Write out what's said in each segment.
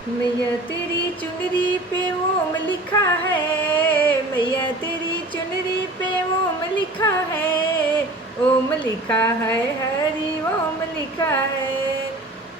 मैया तेरी चुनरी पे ओम लिखा है, मैया तेरी चुनरी पे ओम लिखा है, ओम लिखा है हरि ओम लिखा है,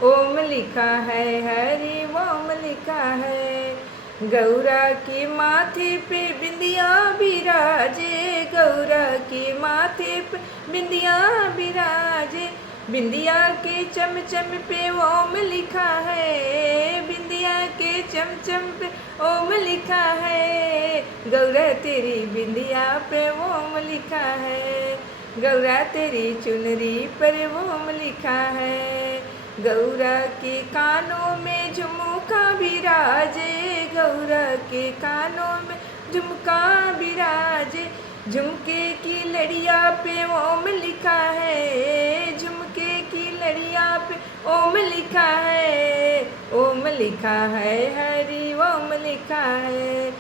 ओम लिखा है हरि ओम लिखा है। गौरा के माथे पे बिंदिया बिराजे, गौरा के माथे पे बिंदिया बिराजे, बिंदिया के चमचम पे ओम लिखा है, बिंदिया के चमचम पे ओम लिखा है। गौरा तेरी बिंदिया पे ओम लिखा है, गौरा तेरी चुनरी पर ओम लिखा है। गौरा के कानों में झुमका बिराजे, गौरा के कानों में झुमका बिराजे, झुमके की लड़िया पे ओम लिखा है, झुमके की लड़िया पे ओम लिखा है, ओम लिखा है हरि ओम लिखा है।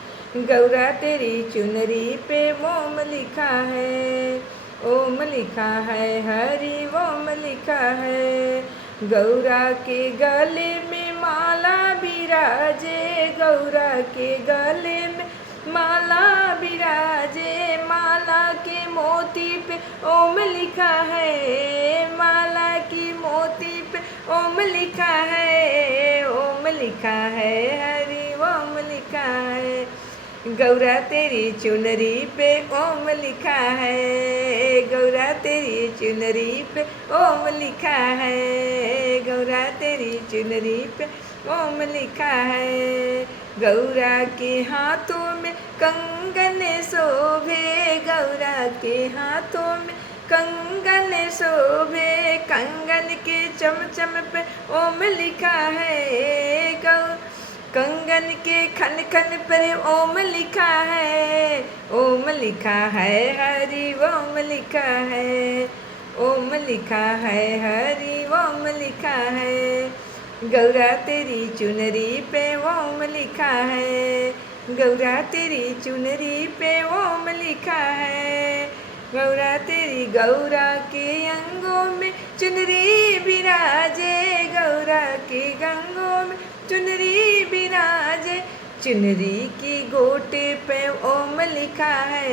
गौरा तेरी चुनरी पे ओम लिखा है, ओम लिखा है हरि ओम लिखा है। गौरा के गले में माला बिराजे, गौरा के गले में माला बिराजे, माला के मोती पे ओम लिखा है, माला की मोती पे ओम लिखा है, ओम लिखा है हरि ओम लिखा है। गौरा तेरी चुनरी पे ओम लिखा है, गौरा तेरी चुनरी पे ओम लिखा है, गौरा तेरी चुनरी पे ओम लिखा है। गौरा के हाथों में कंगन शोभे, गौरा के हाथों में कंगन शोभे, कंगन के चमचम पे ओम लिखा है, कंगन के खन खन पर ओम लिखा है, ओम लिखा है हरि ओम लिखा है, ओम लिखा है हरि ओम लिखा है। गौरा तेरी चुनरी पे ओम लिखा है, गौरा तेरी चुनरी पे ओम लिखा है। गौरा तेरी गौरा के अंगों में चुनरी बिराजे, गौरा के गंगों में चुनरी बिराजे, चुनरी की गोटे पे ओम लिखा है,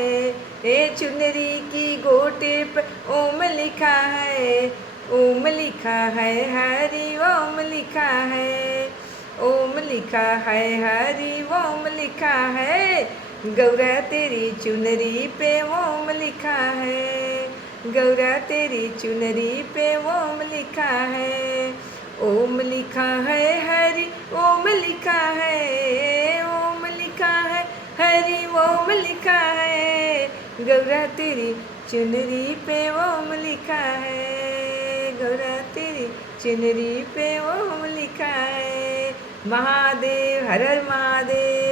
ए चुनरी की गोटे पे ओम लिखा है, ओम लिखा है हरि ओम लिखा है, ओम लिखा है हरि ओम लिखा है। गौरा तेरी चुनरी पे ओम लिखा है, गौरा तेरी चुनरी पे ओम लिखा है, ओम लिखा है हरि ओम लिखा है, ओम लिखा है हरि ओम लिखा है। गौरा तेरी चुनरी पे ओम लिखा है, गौरा तेरी चुनरी पे ओम लिखा है। महादेव हर हर महादेव।